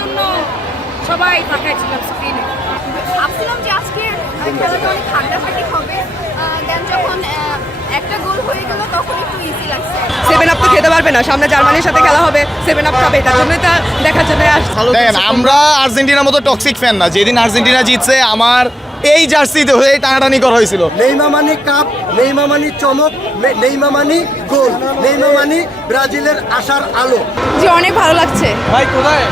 জন্য সবাই তাকায় ছিলাম স্ক্রিনে। ভাবছিলাম যে আজকের খেলাটা অনেক ঠান্ডাফাটি হবে, দেন যখন একটা গোল হয়ে গেল তখন একটু ইজি লাগছে। 7 আপ তো খেতে পারবে না, সামনে জার্মানির সাথে খেলা হবে, 7 আপ খাবে, তার জন্য তা দেখার জন্য দেখেন আমরা আর্জেন্টিনার মতো টক্সিক ফ্যান না। যেদিন আর্জেন্টিনা জিতছে আমার এই জার্সিতে হয়ে টানাটানি করা হয়েছিল। নেইমার মানি কাপ, নেইমার মানি চমক, নেইমার মানি গোল, নেইমার মানি ব্রাজিলের আশার আলো। যে অনেক ভালো লাগছে। ভাই কোথায়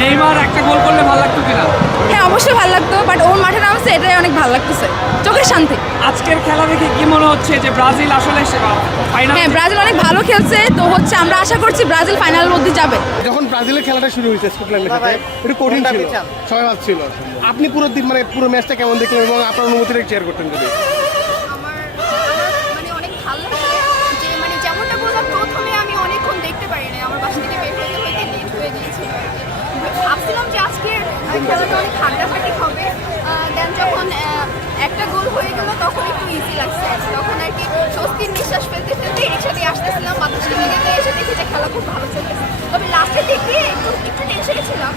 নেইমার একটা গোল করলে ভালো লাগতো কিনা? হ্যাঁ অবশ্যই ভালো লাগতো, বাট ওর মাঠে নামছে এটাই অনেক ভালো লাগতেছে, চোখের শান্তি। আজকের খেলা দেখে কি মনে হচ্ছে যে ব্রাজিল আসলে ফাইনাল? হ্যাঁ ব্রাজিল অনেক ভালো খেলছে, তো হচ্ছে আমরা আশা করছি ব্রাজিল ফাইনালের মধ্যে যাবে। যখন ব্রাজিলের খেলাটা শুরু হয়েছে স্কটল্যান্ডের সাথে, একটু কঠিন ছিল, সবাই ভাবছিল। আপনি পুরো দিন মানে পুরো ম্যাচটা কেমন দেখলেন এবং আপনার অনুভূতিটা শেয়ার করতেন যদি? আমার মানে অনেক ভালো লাগছে যে মানে যেমনটা বললাম প্রথমে আমি অনেকক্ষণ দেখতে পারি না, আমার বাসা থেকে বের হতে হতে লেট হয়ে গিয়েছিল আর কি। ভাবছিলাম যে আজকের খেলাটা অনেক ঠান্ডাফাটি হবে, দেন যখন একটা গোল হয়ে গেল তখন একটু ইজি লাগছে। তখন আর কি স্বস্তির নিঃশ্বাস ফেলতে ফেলতে রিক্সা দিয়ে আসতেছিলাম, বাতাসটা মিলিয়ে এসে দেখি যে খেলা খুব ভালো চলতেছে। তবে লাস্টের দিক দিয়ে একটু টেনশনে ছিলাম,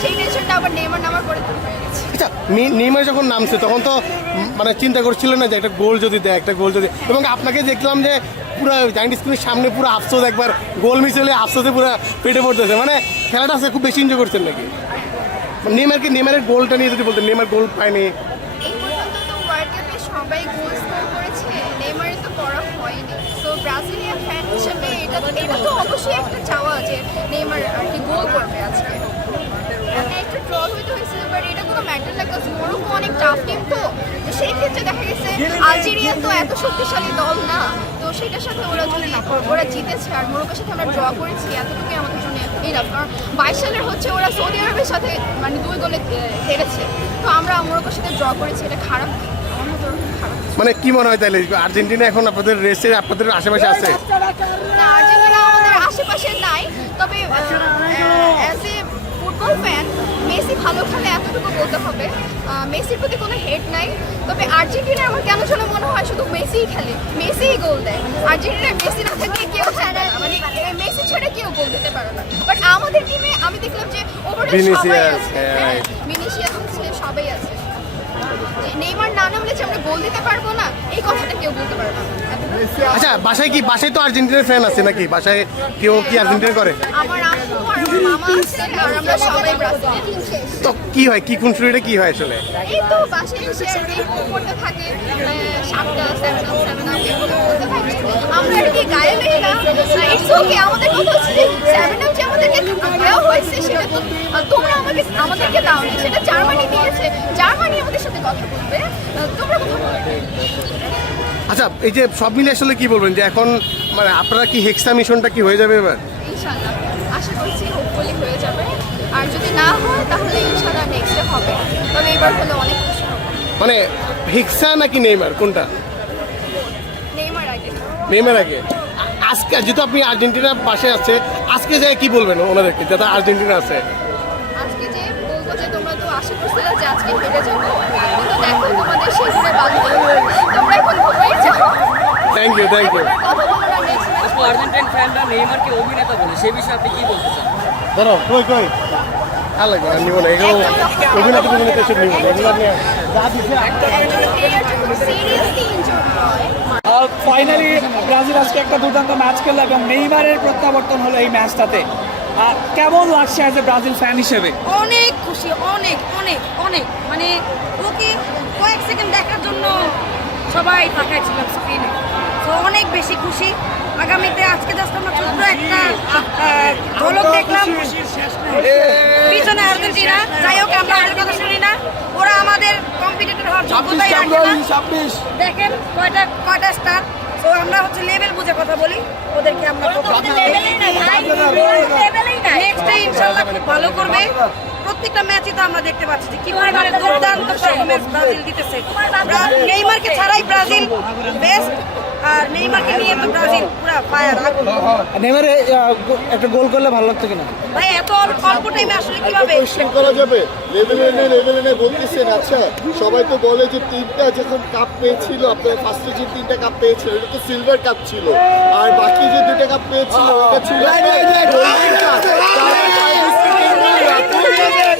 সেই টেনশনটা আবার নেইমার নামার পরে দূর হয়ে গেছে। আচ্ছা, নেইমার যখন নামছে তখন তো মানে চিন্তা করছিলেন না যে একটা গোল যদি দেয়, একটা গোল যদি, এবং আপনাকে দেখলাম যে পুরো জায়েন্ট স্ক্রিনের সামনে পুরো আফসোস, একবার গোল মিস হলে আফসোসে পুরো পেটে পড়তেছে, মানে খেলাটা আছে খুব বেশি এনজয় করছেন নাকি? নেইমারের গোলটা নিয়ে যদি বলতেন, নেইমার গোল পায়নি। এই পর্যন্ত তো ওয়ার্ল্ড কাপে সবাই গোল স্কোর করেছে, নেইমারের তো করা হয়নি। তো ব্রাজিলিয়ান ফ্যান হিসেবে এটা তো অবশ্যই একটা চাওয়া যে নেইমার আর কি গোল করবে আজকে। একটা ড্র হইতে হয়েছিল, বাট এটা কোনো ম্যাটার না, কারণ মোরক্কো অনেক টাফ টিম। তো সেই ক্ষেত্রে দেখা গেছে আলজেরিয়া তো এত শক্তিশালী দল না, তো সেটার সাথে ওরা জিতেছে আর মোরক্কোর সাথে আমরা ড্র করেছি, এতটুকুই আমাদের জন্য এনাফ। কারণ 22 সালের হচ্ছে ওরা সৌদি আরবের সাথে মানে 2 গোলে হেরেছে, তো আমরা মোরক্কোর সাথে ড্র করেছি, এটা খারাপ কি? আমার মতো খারাপ। মানে কি মনে হয় তাহলে আর্জেন্টিনা এখন আপনাদের রেসে আপনাদের আশেপাশে আছে? না, আর্জেন্টিনা আমাদের আশেপাশে নাই, তবে as a football fan Messi ভালো খেলে এতটুকু বলতে হবে। মেসির প্রতি কোনো হেট নাই, তবে আর্জেন্টিনা আমার কেন যেন মনে হয় শুধু মেসিই খেলে, মেসিই গোল দেয়। আর্জেন্টিনায় মেসি না থাকলে কেউ চায় না, মানে মেসি ছাড়া কেউ গোল দিতে পারে না। বাট আমাদের টিমে আমি দেখলাম যে ওভারঅল সবাই আছে, ভিনিসিয়াস আছে, সবাই আছে। নেইমার না নামলে যে আমরা গোল দিতে পারবো না, এই কথাটা কেউ বলতে পারে না। আচ্ছা, বাসায় তো আর্জেন্টিনার ফ্যান আছে নাকি? বাসায় কেউ কি আর্জেন্টিনা করে? আমার আম্মু আর আমার মামা আছে, আর আমরা সবাই ব্রাজিলিয়ান। তো কি হয়, কি খুনসুটিটা কি হয় আসলে? এই তো বাসায় এসে করতে থাকে, 7টা 7 এগুলো করতে থাকে, আমরা আর কি গায়ে মেয়ে না। ইটস ওকে, আমাদের কথা হচ্ছে যে 7 যে আমাদেরকে দেওয়া হয়েছে সেটা তো তোমরা আমাদেরকে দাও না, সেটা জার্মানি দিয়েছে, জার্মানি আমাদের সাথে কথা বলবে, তোমরা কথা বলবে। আচ্ছা, এই যে সব মিলে আসলে কি বলবেন যে এখন মানে আপনারা কি হেক্সা মিশনটা কি হয়ে যাবে এবার? ইনশাআল্লাহ আশা করছি হোপফুলি হয়ে যাবে, আর যদি না হয় তাহলে ইনশাআল্লাহ নেক্সটে হবে, তবে এবার হলে অনেক খুশি হব। মানে হেক্সা নাকি নেইমার, কোনটা? নেইমার আগে। নেইমার আগে। আজকে যেহেতু আপনি আর্জেন্টিনার পাশে আছে, আজকে যায় কি বলবেন ওনাদেরকে যারা আর্জেন্টিনা আছে? আজকে যে বলবো যে তোমরা তো আশা করছিলে যে আজকে হেরে যাবো, কিন্তু দেখো তোমাদের শেষে বাঁধবে, তোমরা এখন ঘুমিয়ে যাও। Thank you. কথা বলো না নেক্সট ম্যাচ। আর্জেন্টাইন ফ্যানরা নেইমারকে অভিনেতা বলে, সেই বিষয়ে আপনি কি বলতে চান? ধরো কই ভালো লাগবে, আমি নিব না এগুলো, অভিনেতা এসব নিব না, এগুলো নিয়ে যা দিচ্ছে। একজন প্লেয়ার যখন সিরিয়াসলি ইনজুর্ড হয়, ফাইনালি ব্রাজিল আজকে একটা দুর্দান্ত ম্যাচ খেললো এবং নেইমারের প্রত্যাবর্তন হলো এই ম্যাচটাতে। কেমন লাগছে অ্যাজ এ ব্রাজিল ফ্যান হিসেবে? অনেক খুশি, অনেক অনেক অনেক, মানে ওকে কয়েক সেকেন্ড দেখার জন্য সবাই তাকায় ছিলাম স্ক্রিনে, তো অনেক বেশি খুশি। আগামীতে আজকে জাস্ট আমরা ছোট্ট একটা ঝলক দেখলাম, পিছনে আর্জেন্টিনা, যাই হোক আমরা ওদের কথা শুনি না, ওরা আমাদের কম্পিটিটর হওয়ার যোগ্যতাই রাখে না। দেখেন কয়টা স্টার, তো আমরা হচ্ছে লেভেল বুঝে কথা বলি, ওদেরকে আমরা নেক্সট ডে ইনশাআল্লাহ খুব ভালো করবে। প্রত্যেকটা ম্যাচই তো আমরা দেখতে পাচ্ছি যে কিভাবে দুর্দান্ত পারফরম্যান্স ব্রাজিল দিতেছে। নেইমারকে ছাড়াই ব্রাজিল বেস্ট, আর নেইমারকে নিয়ে তো ব্রাজিল পুরো ফায়ার আগুন। নেইমার একটা গোল করলে ভালো লাগতো কিনা? ভাই এত অল্প টাইমে আসলে কিভাবে কোশ্চেন করা যাবে? লেভেল এনে বলতেছেন। আচ্ছা, সবাই তো বলে যে 3টা যখন কাপ পেয়েছিল, আপনার ফার্স্টে যে 3টা কাপ পেয়েছিল এটা তো সিলভার কাপ ছিল, আর বাকি যে 2টা কাপ পেয়েছিল ওটা ছিল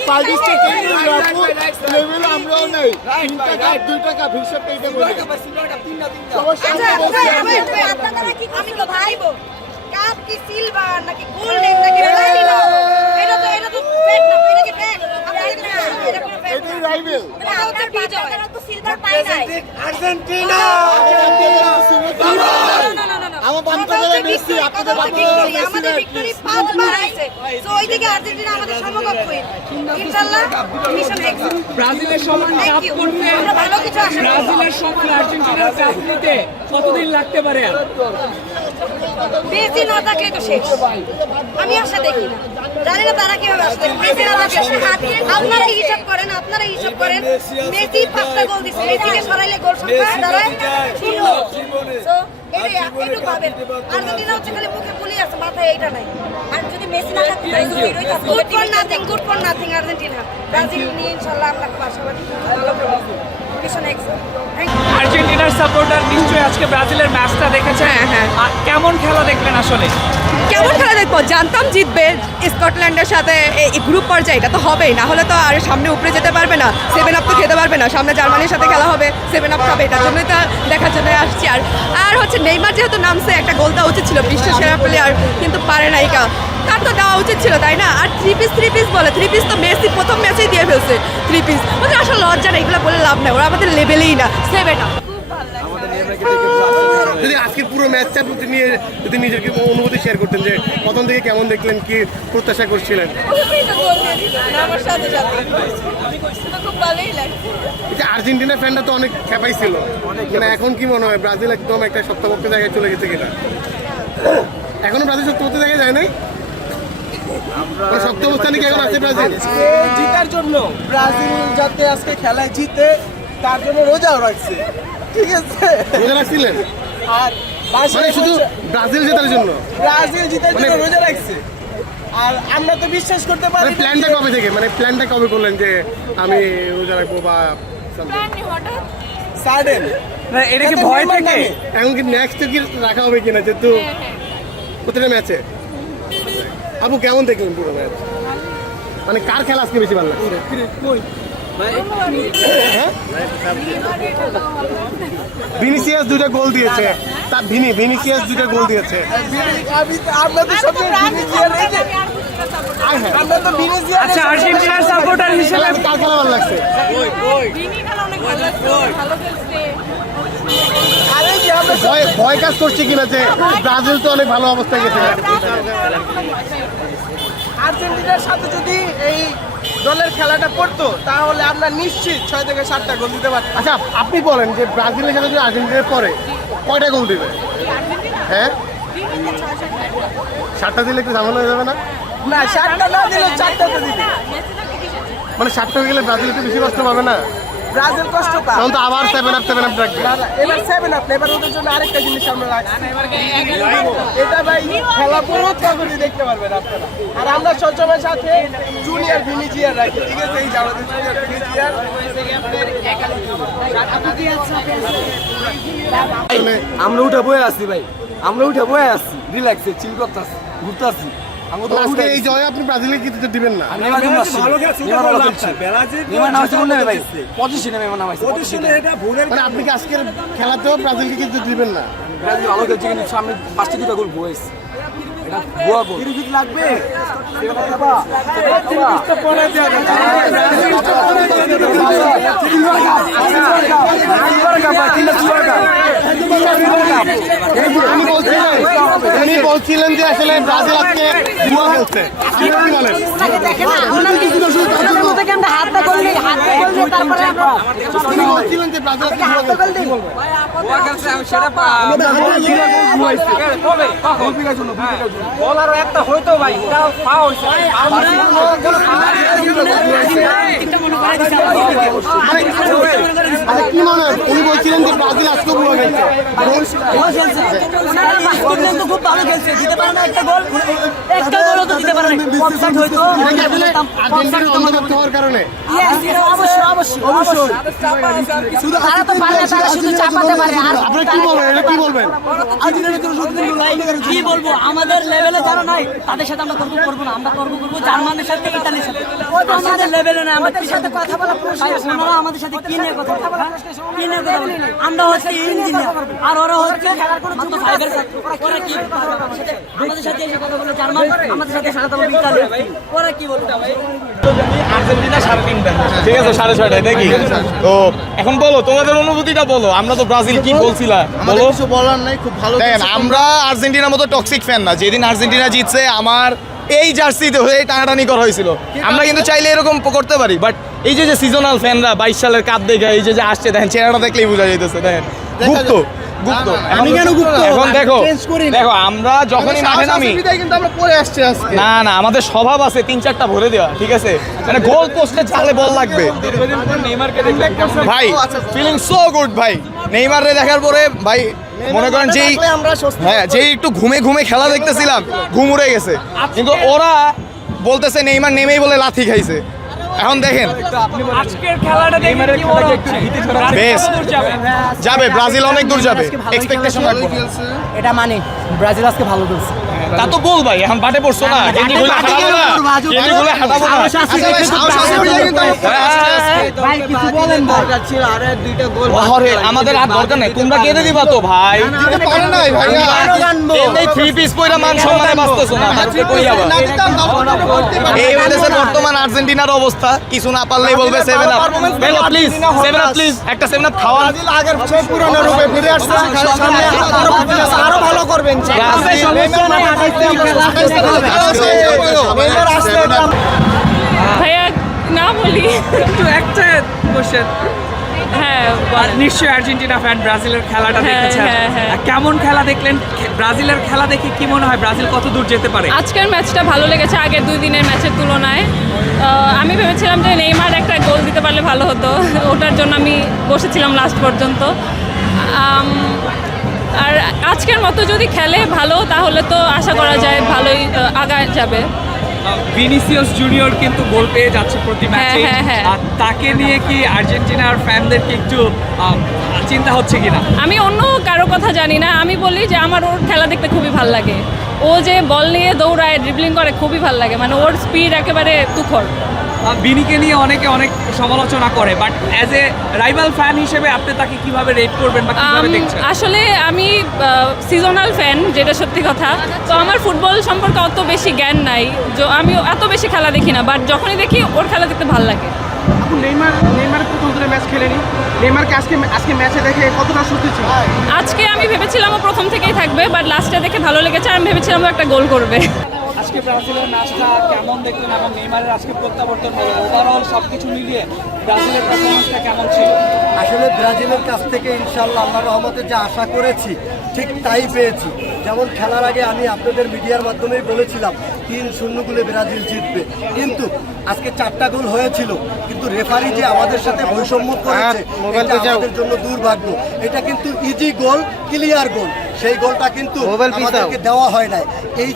5 স্টার টিম লেভেল আমরাও নাই। 3টা কাপ 2টা কাপ হিসাব এইটা বলি। সবার সামনে বলছি আমি। আপনারা কি আমি তো ভাইবো কাপ কি সিলভার নাকি গোল্ডেন নাকি প্লাটিনাম এটা তো ফেক না এটা কি ফেক আপনারা কি এটা কোনো ফেক এটাই রাইভেল। এটা হচ্ছে বিজয় আপনারা তো সিলভার পাই নাই আর্জেন্টিনা আমার বান্ধবীরা মেসি, আপনাদের বান্ধবীরা মেসি আমাদের ভিক্টরি 5 বার আছে সো ওইদিকে আর্জেন্টিনা আমাদের সমকক্ষই ইনশাআল্লাহ মিশন এক্সিট ব্রাজিলের সমান কাপ করতে আমরা ভালো কিছু আশা করি ব্রাজিলের সমান আর্জেন্টিনার কাপ নিতে কতদিন লাগতে পারে আর? মেসি না থাকলে তো শেষ আমি আশা দেখি না জানি না তারা কিভাবে আসবে মেসি না থাকলে আপনারা হিসাব করেন মেসি 5টা গোল দিছে মেসিকে সরাইলে গোল সংখ্যা দাঁড়ায় 0 সো এইটু পাবেন আর্জেন্টিনা হচ্ছে খালি মুখে বুলি আছে মাথায় এইটা নাই আর যদি মেসি না থাকে good for nothing Argentina Brazil নিয়ে ইনশাআল্লাহ আমরা পাশাপাশি ভালো করব মিশন এক্সিট থ্যাংক ইউ আর্জেন্টিনার সাপোর্টার নিশ্চয়ই আজকে ব্রাজিলের ম্যাচটা দেখেছেন। হ্যাঁ। আর কেমন খেলা দেখলেন আসলে? কেমন খেলা দেখবো, জানতাম জিতবে স্কটল্যান্ডের সাথে এই গ্রুপ পর্যায়ে, এটা তো হবেই, না হলে তো আর সামনে উপরে যেতে পারবে না, 7 আপ তো খেতে পারবে না, সামনে জার্মানির সাথে খেলা হবে, 7 আপ খাবে, এটার জন্যই তো দেখার জন্য আসছি। আর হচ্ছে নেইমার যেহেতু নামছে, একটা গোল দেওয়া উচিত ছিল, বিশ্ব সেরা প্লেয়ার কিন্তু পারে নাই, তার তো দেওয়া উচিত ছিল, তাই না? আর 3 পিস বলে, 3 পিস তো মেসি প্রথম ম্যাচেই দিয়ে ফেলছে 3 পিস, মানে আসলে লজ্জা না, এগুলো বলে লাভ নেই, ওরা আমাদের লেভেলেই না, 7 আপ। যদি আজকের পুরো ম্যাচটা নিয়ে যদি নিজের অনুভূতি শেয়ার করতেন, যে প্রথম থেকে কেমন দেখলেন, কি প্রত্যাশা করছিলেন? এই যে আর্জেন্টিনা ফ্যানটা তো অনেক খেপাই ছিল, মানে এখন কি মনে হয় ব্রাজিল একদম একটা শক্তপোক্ত জায়গায় চলে গেছে কিনা? এখনো ব্রাজিল শক্তপোক্ত জায়গায় যায় নাই, মানে শক্ত অবস্থানে কি এখন আছে ব্রাজিল? জিতার জন্য ব্রাজিল যাতে আজকে খেলায় জিতে তার জন্য রোজাও রাখছে, ঠিক আছে? রোজা রাখছিলেন আর মানে শুধু ব্রাজিল জেতার জন্য? ব্রাজিল জিতার জন্য রোজা রাখছে, আর আমরা তো বিশ্বাস করতে পারি মানে প্ল্যানটা কবে থেকে, মানে প্ল্যানটা কবে করলেন যে আমি রোজা রাখবো বা সাডেন না, এটা কি ভয় থেকে? এখন কি নেক্সট কি রাখা হবে কিনা, যেহেতু প্রতিটা ম্যাচে? আপু কেমন দেখলেন পুরো ম্যাচ, মানে কার খেলা আজকে বেশি ভালো লাগছে? হ্যাঁ? ভিনিসিয়াস 2টা গোল দিয়েছে, তার ভিনিসিয়াস 2টা গোল দিয়েছে। আমরা তো সব আমরা তো ভিনিসিয়াস আচ্ছা, আর্জেন্টিনার সাপোর্টার হিসেবে কার খেলা ভালো লাগছে? আরে যে আমরা ভয় কাজ করছে কিনা যে ব্রাজিল তো অনেক ভালো অবস্থায় গেছে? আর্জেন্টিনার সাথে যদি এই দলের খেলাটা করতো তাহলে আমরা নিশ্চিত 6 থেকে 7টা গোল দিতে পারতাম। আচ্ছা আপনি বলেন যে ব্রাজিলের সাথে যদি আর্জেন্টিনার পরে কয়টা গোল দিবে? হ্যাঁ, 7টা দিলে একটু ঝামেলা হয়ে যাবে না? না, 7টা না দিলে 4টা তো দিবে। মানে 7টা হয়ে গেলে ব্রাজিল একটু বেশি কষ্ট পাবে না? ব্রাজিল কষ্ট পায়। তখন তো আবার 7 আপ রাখবে। এবার 7 আপ, এবার ওদের জন্য আরেকটা জিনিস আমরা রাখছি, এটা ভাই খেলা পুরো তখনই দেখতে পারবেন আপনারা। আর আমরা সবসময় সাথে জুনিয়র ভিনিসিয়াস রাখি, ঠিক আছে? এই যে আমাদের জুনিয়র ভিনিসিয়াস আমরা উঠে বয়ে আসছি ভাই, আমরা উঠে বয়ে আসছি, রিল্যাক্সে চিল করতেছি, ঘুরতেছি। তো আজকে এই জয় আপনি ব্রাজিলের কি দিবেন না? মানে আপনি কি আজকের খেলাতেও ব্রাজিলকে কিন্তু দিবেন না? ব্রাজিল ভালো খেলছে কিন্তু সামনে 5টা 2টা গোল বয়েস, এটা গোয়া গোল লাগবে। উনি বলছিলেন যে আসলে ব্রাজিল আজকে জুয়া খেলছে, আপনি কি বলেন? উনি বলছিলেন যে ব্রাজিল আজকে জুয়া খেলছে। বলারও একটা হইতো ভাই, তাও পাওয়া হয়েছে। আচ্ছা কি মনে হয়, উনি বলছিলেন যে ব্রাজিল আজকে জুয়া খেলছে? খুব ভালো খেলছে, দিতে পারে না একটা গোল আমরাও তো দিতে পারি অফসাইড হইতো আর্জেন্টিনার অন্তর্ভুক্ত হওয়ার কারণে অবশ্যই তারা তো পারে তারা শুধু চাপাতে পারে আর আপনারা কি বলবেন এটা কি বলবেন কি বলবো আমাদের লেভেলে যারা নাই তাদের সাথে আমরা তর্ক করবো না আমরা তর্ক করবো জার্মানির সাথে ইতালির সাথে আমাদের লেভেলে নাই আমাদের সাথে কথা বলা ওনারা আমাদের সাথে কি নিয়ে কথা বলে কি নিয়ে কথা বলে আমরা হচ্ছে ইঞ্জিনিয়ার আর ওরা হচ্ছে মাত্র ফাইভের ছাত্র ওরা কি আমাদের সাথে এসে কথা বলে জার্মান আমাদের সাথে সাথে বলবে ইতালি ওরা কি বলবে আর্জেন্টিনা 3:30 ঠিক আছে 6:30 নাকি তো এখন বলো তোমাদের অনুভূতিটা বলো আমরা তো ব্রাজিল কি বলছিলাম আমাদের কিছু বলার নাই, খুব ভালো দেখেন আমরা আর্জেন্টিনার মতো টক্সিক ফ্যান না। যেদিন আর্জেন্টিনা জিতছে আমার এই জার্সিতে হয়ে টানাটানি করা হয়েছিল। আমরা কিন্তু চাইলে এরকম করতে পারি, বাট এই যে সিজনাল ফ্যানরা 22 সালের কাপ দেখে এই যে আসছে দেখেন চেহারাটা দেখলেই বোঝা যাইতেছে। দেখেন গুপ্ত গুপ্ত আমি কেন গুপ্ত? এখন দেখো চেঞ্জ করি না। দেখো আমরা যখনই মাঠে নামি কিন্তু আমরা পরে আসছি আজকে। না না আমাদের স্বভাব আছে 3-4টা ভরে দেওয়া, ঠিক আছে, মানে গোল পোস্টে চালে বল লাগবে ভাই। ফিলিং সো গুড ভাই, নেইমার রে দেখার পরে ভাই মনে করেন যেই হ্যাঁ যেই একটু ঘুমে ঘুমে খেলা দেখতেছিলাম ঘুম উড়ে গেছে, কিন্তু ওরা বলতেছে নেইমার নেমেই বলে লাথি খাইছে। এখন দেখেন আজকের খেলাটা দেখে কি মনে হচ্ছে বেশ যাবে, ব্রাজিল অনেক দূর যাবে, এক্সপেকটেশন রাখবো না। এটা মানে ব্রাজিল আজকে ভালো খেলছে তা তো বল ভাই, এখন বাটে পড়ছো না, গেঞ্জি খুলে হাঁটাবো না, গেঞ্জি খুলে হাঁটাবো না। ভাই কিছু বলেন দরকার ছিল আরে দুইটা গোল আরে আমাদের আর দরকার নাই, তোমরা কেঁদে দিবা তো ভাই। পারে নাই ভাইয়া। এই 3 পিস পয়রা মান সম্মানে বাঁচতেছো না, তারপরে কই যাবা? এই হইতেছে বর্তমান আর্জেন্টিনার অবস্থা। কিছু না পারলেই বলবে 7 আপ। বেলা প্লিজ 7 আপ প্লিজ, একটা 7 আপ খাওয়া। আগের সেই পুরনো রূপে ফিরে আসছে, সামনে আরো ভালো করবেন ভাইয়া না বলি একটু একটা কোশ্চেন। হ্যাঁ নিশ্চয়ই আর্জেন্টিনা ফ্যান, ব্রাজিলের খেলাটা হ্যাঁ, দেখেছেন, হ্যাঁ, হ্যাঁ। কেমন খেলা দেখলেন? ব্রাজিলের খেলা দেখে কি মনে হয় ব্রাজিল কত দূর যেতে পারে? আজকের ম্যাচটা ভালো লেগেছে আগের 2 দিনের ম্যাচের তুলনায়। আমি ভেবেছিলাম যে নেইমার একটা গোল দিতে পারলে ভালো হতো, ওটার জন্য আমি বসেছিলাম লাস্ট পর্যন্ত। আর আজকের মতো যদি খেলে ভালো, তাহলে তো আশা করা যায় ভালোই আগায় যাবে। ভিনিসিয়াস জুনিয়র কিন্তু গোল পেয়ে যাচ্ছে প্রতি ম্যাচে, হ্যাঁ, হ্যাঁ। আর তাকে নিয়ে কি আর্জেন্টিনার ফ্যানদেরকে একটু চিন্তা হচ্ছে কিনা? আমি অন্য কারো কথা জানি না, আমি বলি যে আমার ওর খেলা দেখতে খুবই ভাল লাগে। ও যে বল নিয়ে দৌড়ায়, ড্রিবলিং করে, খুবই ভাল লাগে, মানে ওর স্পিড একেবারে তুখর। বিনিকে নিয়ে অনেকে অনেক সমালোচনা করে, but as a rival fan হিসেবে আপনি তাকে কিভাবে রেট করবেন বা কিভাবে দেখছেন? আসলে আমি সিজনাল ফ্যান, যেটা সত্যি কথা। তো আমার ফুটবল সম্পর্কে অত বেশি জ্ঞান নাই, আমি এত বেশি খেলা দেখি না, বাট যখনই দেখি ওর খেলা দেখতে ভালো লাগে। নেইমার প্রথম দিনে ম্যাচ খেলেনি, নেইমারকে আজকে ম্যাচে দেখে কতটা স্বস্তি ছিল? আজকে আমি ভেবেছিলাম ও প্রথম থেকেই থাকবে, বাট লাস্টে দেখে ভালো লেগেছে, আর আমি ভেবেছিলাম ও একটা গোল করবে। আজকে ব্রাজিলের ম্যাচটা কেমন দেখলেন এবং নেইমারের আজকে প্রত্যাবর্তন হলো, ওভারঅল সবকিছু মিলিয়ে ব্রাজিলের পারফরমেন্সটা কেমন ছিল? আসলে ব্রাজিলের কাছ থেকে ইনশাআল্লাহ আল্লাহর রহমতে যা আশা করেছি ঠিক তাই পেয়েছি। যেমন খেলার আগে আমি আপনাদের মিডিয়ার মাধ্যমেই বলেছিলাম 3-0 গোলে ব্রাজিল জিতবে, কিন্তু আজকে 4টা গোল হয়েছিল, কিন্তু রেফারি যে আমাদের সাথে বৈষম্য করেছে এটা আমাদের জন্য দুর্ভাগ্য। এটা কিন্তু ইজি গোল, ক্লিয়ার গোল, সেই গোলটা কিন্তু আমাদেরকে দেওয়া হয় নাই। এই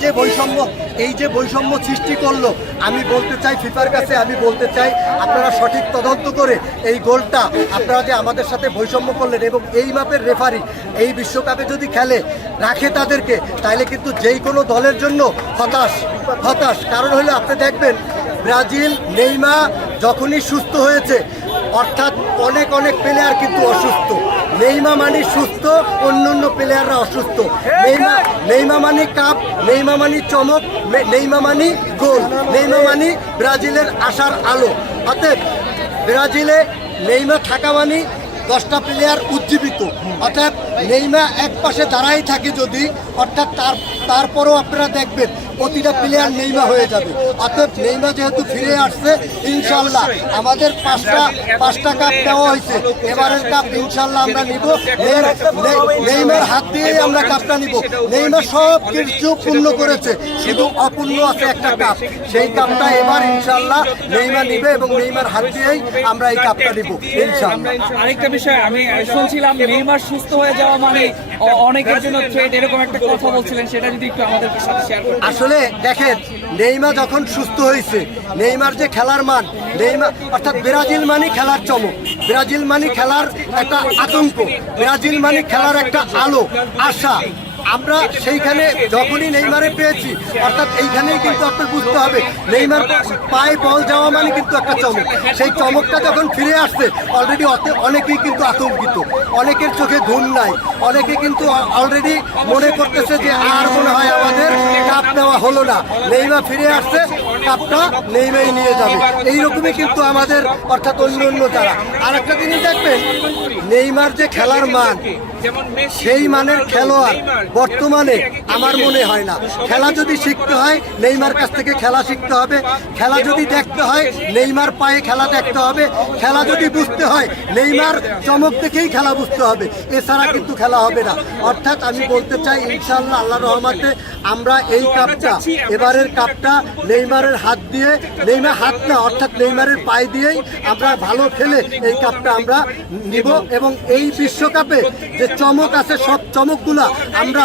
যে বৈষম্য সৃষ্টি করলো, আমি বলতে চাই ফিফার কাছে, আমি বলতে চাই আপনারা সঠিক তদন্ত করে এই গোলটা আপনারা যে আমাদের সাথে বৈষম্য করলেন, এবং এই মাপের রেফারি এই বিশ্বকাপে যদি খেলে রাখে তাদেরকে, তাহলে কিন্তু যেই কোনো দলের জন্য হতাশ। কারণ হলো আপনি দেখবেন ব্রাজিল নেইমার যখনই সুস্থ হয়েছে, অর্থাৎ অনেক প্লেয়ার কিন্তু অসুস্থ। নেইমার মানে সুস্থ, অন্য প্লেয়াররা অসুস্থ। নেইমার মানে কাপ, নেইমার মানে চমক, নেইমার মানে গোল, নেইমার মানে ব্রাজিলের আশার আলো। অতএব ব্রাজিলে নেইমার থাকা মানে 10টা প্লেয়ার উজ্জীবিত। অর্থাৎ নেইমার এক পাশে দাঁড়াই থাকে যদি, অর্থাৎ তারপরও আপনারা দেখবেন প্রতিটা প্লেয়ার নেইমার হয়ে যাবে। অতএব নেইমার যেহেতু ফিরে আসছে, ইনশাল্লাহ আমাদের 5টা কাপ দেওয়া হয়েছে, এবারের কাপ ইনশাল্লাহ আমরা নিব। নেইমার হাত দিয়েই আমরা কাপটা নিব। নেইমার সব কিছু পূর্ণ করেছে, শুধু অপূর্ণ আছে একটা কাপ, সেই কাপটা এবার ইনশাল্লাহ নেইমার নিবে, এবং নেইমার হাত দিয়েই আমরা এই কাপটা নিব ইনশাল্লাহ। আরেকটা বিষয়, আমি শুনছিলাম নেইমার সুস্থ হয়ে যাওয়া মানে অনেকের জন্য থ্রেট, এরকম একটা কথা বলছিলেন, সেটা যদি একটু আমাদের সাথে শেয়ার করতেন। আসলে দেখেন, নেইমার যখন সুস্থ হয়েছে, নেইমার যে খেলার মান, নেইমার অর্থাৎ ব্রাজিল মানে খেলার চমক, ব্রাজিল মানে খেলার একটা আতঙ্ক, ব্রাজিল মানে খেলার একটা আলো, আশা। আমরা সেইখানে যখনই নেইমারে পেয়েছি, অর্থাৎ এইখানেই কিন্তু আপনার বুঝতে হবে নেইমার পায়ে বল যাওয়া মানে কিন্তু একটা চমক। সেই চমকটা যখন ফিরে আসছে, অলরেডি অনেকেই কিন্তু আতঙ্কিত, অনেকের চোখে ঘুম নাই, অনেকে কিন্তু অলরেডি মনে করতেছে যে আর মনে হয় আমাদের কাপ নেওয়া হলো না, নেইমার ফিরে আসছে, কাপটা নেইমারই নিয়ে যাবে। এইরকমই কিন্তু আমাদের অর্থাৎ অন্য অন্য যারা। আর একটা জিনিস দেখবেন, নেইমার যে খেলার মান, সেই মানের খেলোয়াড় বর্তমানে আমার মনে হয় না। খেলা যদি শিখতে হয়, নেইমার কাছ থেকে খেলা শিখতে হবে। খেলা যদি দেখতে হয়, নেইমার পায়ে খেলা দেখতে হবে। খেলা যদি বুঝতে হয়, নেইমার চমক দেখেই খেলা বুঝতে হবে, এছাড়া কিন্তু খেলা হবে না। অর্থাৎ আমি বলতে চাই, ইনশাআল্লাহ আল্লাহর রহমতে আমরা এই কাপটা, এবারের কাপটা নেইমারের হাত দিয়ে, নেইমার হাত না অর্থাৎ নেইমারের পায়ে দিয়েই আমরা ভালো খেলে এই কাপটা আমরা নিব। এবং এই বিশ্বকাপে যে চমক আছে, সব চমকগুলা আমরা